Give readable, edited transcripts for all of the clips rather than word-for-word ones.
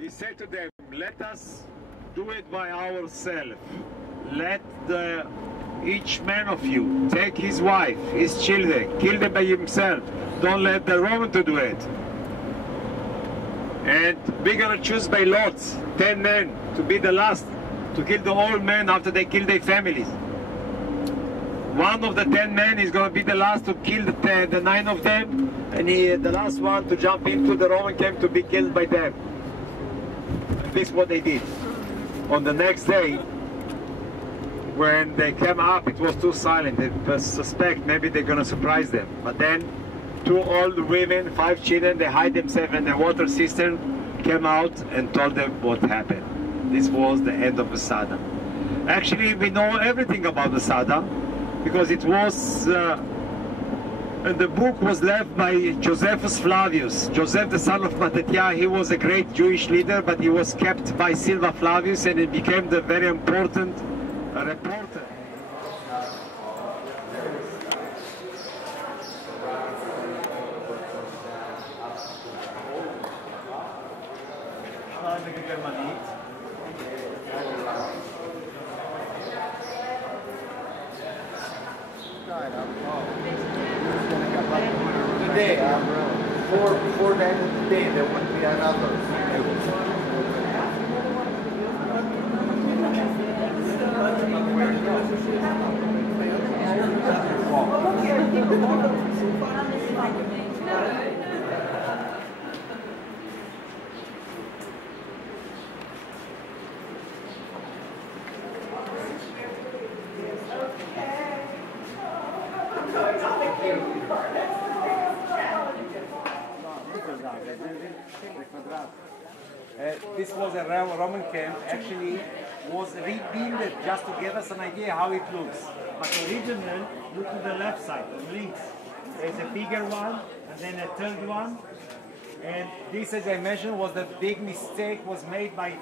He said to them, let us do it by ourselves. Let each man of you take his wife, his children, kill them by himself. Don't let the Roman to do it. And we're going to choose by lots, 10 men to be the last, to kill the old men after they kill their families. One of the 10 men is going to be the last to kill the 9 of them, and the last one to jump into the Roman camp to be killed by them. And this is what they did. On the next day, when they came up, it was too silent. They suspect maybe they're going to surprise them. But then 2 old women, 5 children, they hide themselves in the water cistern, came out and told them what happened. This was the end of Massada. Actually, we know everything about Massada because it was, and the book was left by Josephus Flavius. Joseph, the son of Mattathias, he was a great Jewish leader, but he was kept by Silva Flavius, and he became the very important reporter. Today, before the end of the day, there wouldn't be another. This was a Roman camp, actually was rebuilt just to give us an idea how it looks. But originally, look to the left side, on links. There's a bigger one, and then a third one. And this, as I mentioned, was the big mistake was made by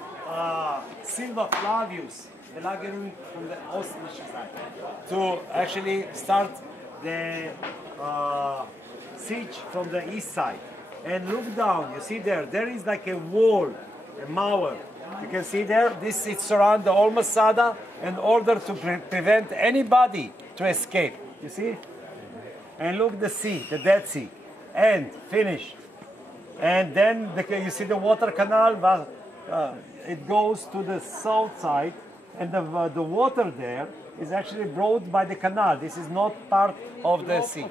Silva Flavius, the Lagerung from the Ostlichen side, to actually start the siege from the east side. And look down, you see there is like a wall, a mauer. You can see there, this it surrounds the whole Massada in order to prevent anybody to escape. You see? And look the sea, the Dead Sea. And finish. And then you see the water canal, but it goes to the south side, and the water there is actually brought by the canal. This is not part of the sea.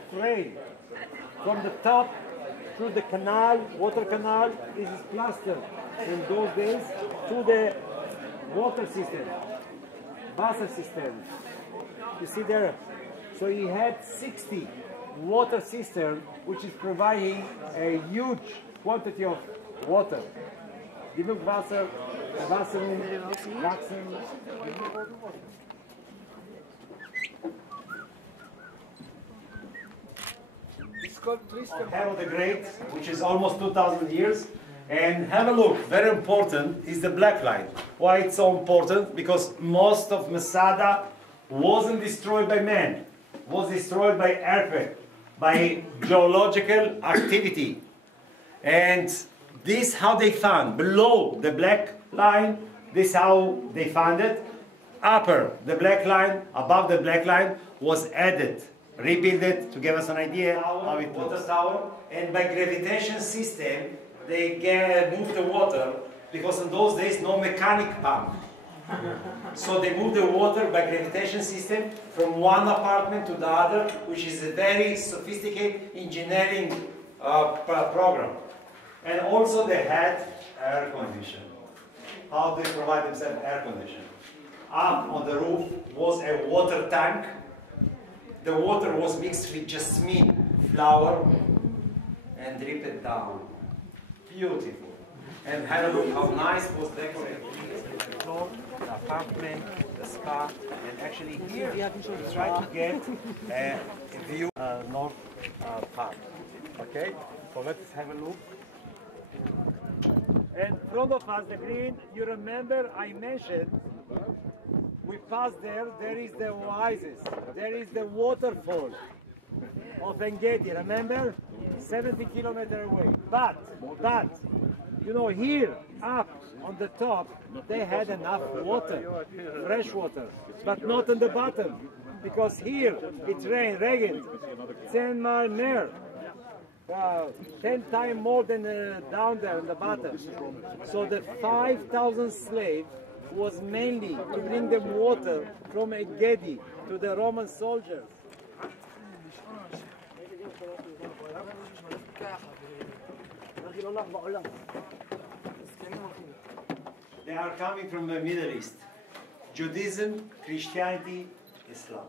From the top through the canal, water canal, is plastered in those days to the water system, Wasser system. You see there, so he had 60 water cisterns, which is providing a huge quantity of water. Genug Wasser, Wasser wachsen. Herod the Great, which is almost 2,000 years. And have a look, very important is the black line. Why it's so important? Because most of Massada wasn't destroyed by man, was destroyed by earthquake, by geological activity. And this how they found, below the black line, this how they found it. Upper, the black line, above the black line was added, rebuilt it to give us an idea how it water tower. And by gravitation system, they move the water, because in those days no mechanic pump. So they move the water by gravitation system from one apartment to the other, which is a very sophisticated engineering program. And also they had air condition. How they provide themselves air condition? Up on the roof was a water tank. The water was mixed with jasmine flower and dripped down. Beautiful. And have a look how nice was decorated. The floor, the apartment, the spa, and actually here we try to get a view north park. Okay, so let's have a look. And in front of us, the green, you remember I mentioned, we passed there, there is the oasis, there is the waterfall of Engedi, remember? 70 kilometers away. But, You know, here, up on the top, they had enough water, fresh water, but not on the bottom, because here it rained 10 miles more, 10 times more than down there on the bottom. So the 5,000 slaves was mainly to bring them water from Egedi to the Roman soldiers. They are coming from the Middle East. Judaism, Christianity, Islam.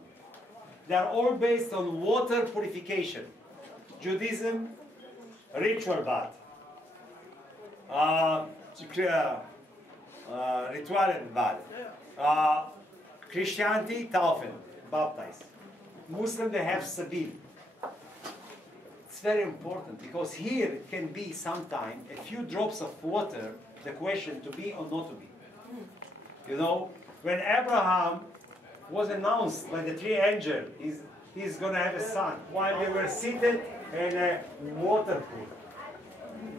They are all based on water purification. Judaism, ritual bath. Ritual bath. Christianity, taufen, baptized. Muslim, they have sabil. It's very important because here it can be sometime a few drops of water, the question to be or not to be. You know, when Abraham was announced by the three angels, he's going to have a son, while they were seated in a water pool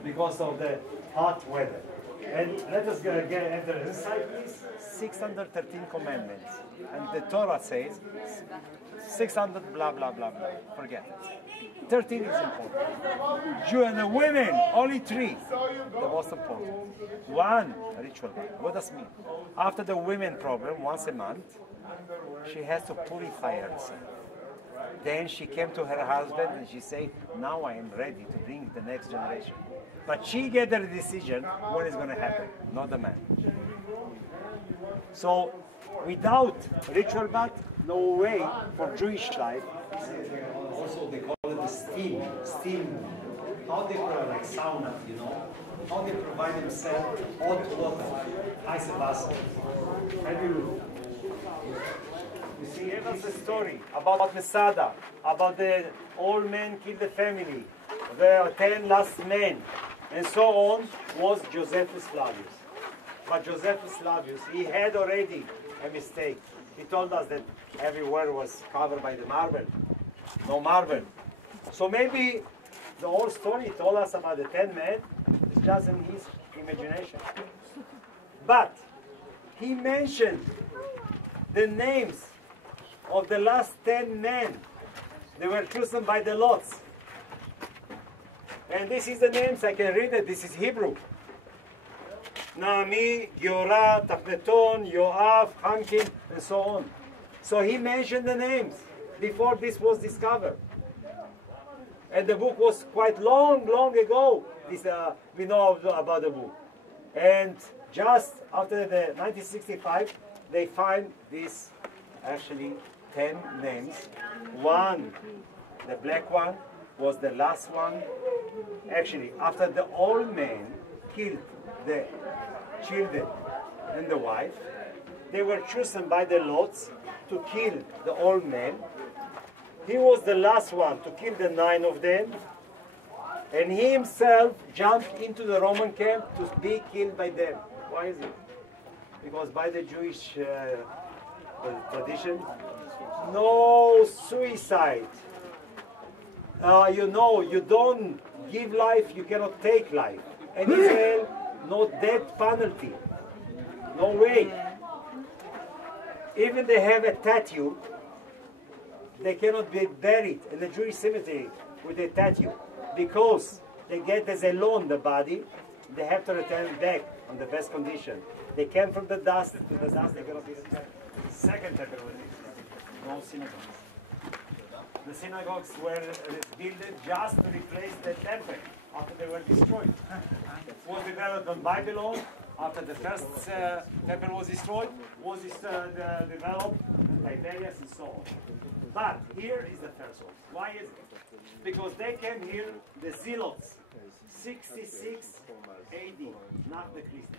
because of the hot weather. And let us enter inside, please. 613 commandments. And the Torah says 600 blah, blah, blah, blah. Forget it. 13 is important. Jew and the women, only 3. The most important. 1, ritual. What does it mean? After the women problem, once a month, she has to purify herself. Then she came to her husband and she said, now I am ready to bring the next generation. But she get the decision when it's going to happen, not the man. So without ritual bath, no way for Jewish life. Also they call it the steam. How they call it, like sauna, you know? How they provide themselves hot water, ice bath. Have you look? You see, give us a story about Massada, about the old man killed the family, the 10 last men, and so on, was Josephus Flavius. But Josephus Flavius, he had already a mistake. He told us that everywhere was covered by the marble. No marble. So maybe the whole story he told us about the 10 men is just in his imagination. But he mentioned the names of the last 10 men. They were chosen by the lots. And this is the names, I can read it, this is Hebrew. Naami, Giora, Tachneton, Yoav, Hankin, and so on. So he mentioned the names before this was discovered. And the book was quite long ago. This, we know about the book. And just after the 1965, they find this, actually, 10 names. One, the black one, was the last one. Actually, after the old man killed the children and the wife, they were chosen by the lots to kill the old man. He was the last one to kill the 9 of them, and he himself jumped into the Roman camp to be killed by them. Why is it? Because by the Jewish tradition, no suicide. You know, you don't give life, you cannot take life. And Israel, no death penalty. No way. Even they have a tattoo, they cannot be buried in the Jewish cemetery with a tattoo because they get as a loan the body, they have to return it back on the best condition. They came from the dust to the dust, they cannot be returned. Second temple was no synagogues. The synagogues were built just to replace the temple after they were destroyed. It was developed on Babylon after the first temple was destroyed, was developed by Tiberius and so on. But here is the first one. Why is it? Because they came here, the Zealots, 66 AD, not the Christians.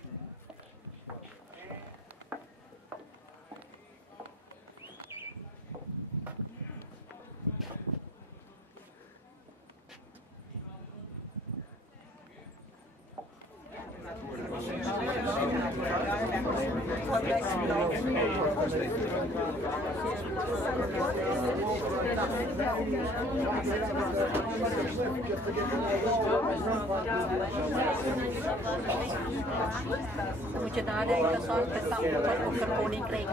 Dan moet je nadenken, zo met dat koninkrijk.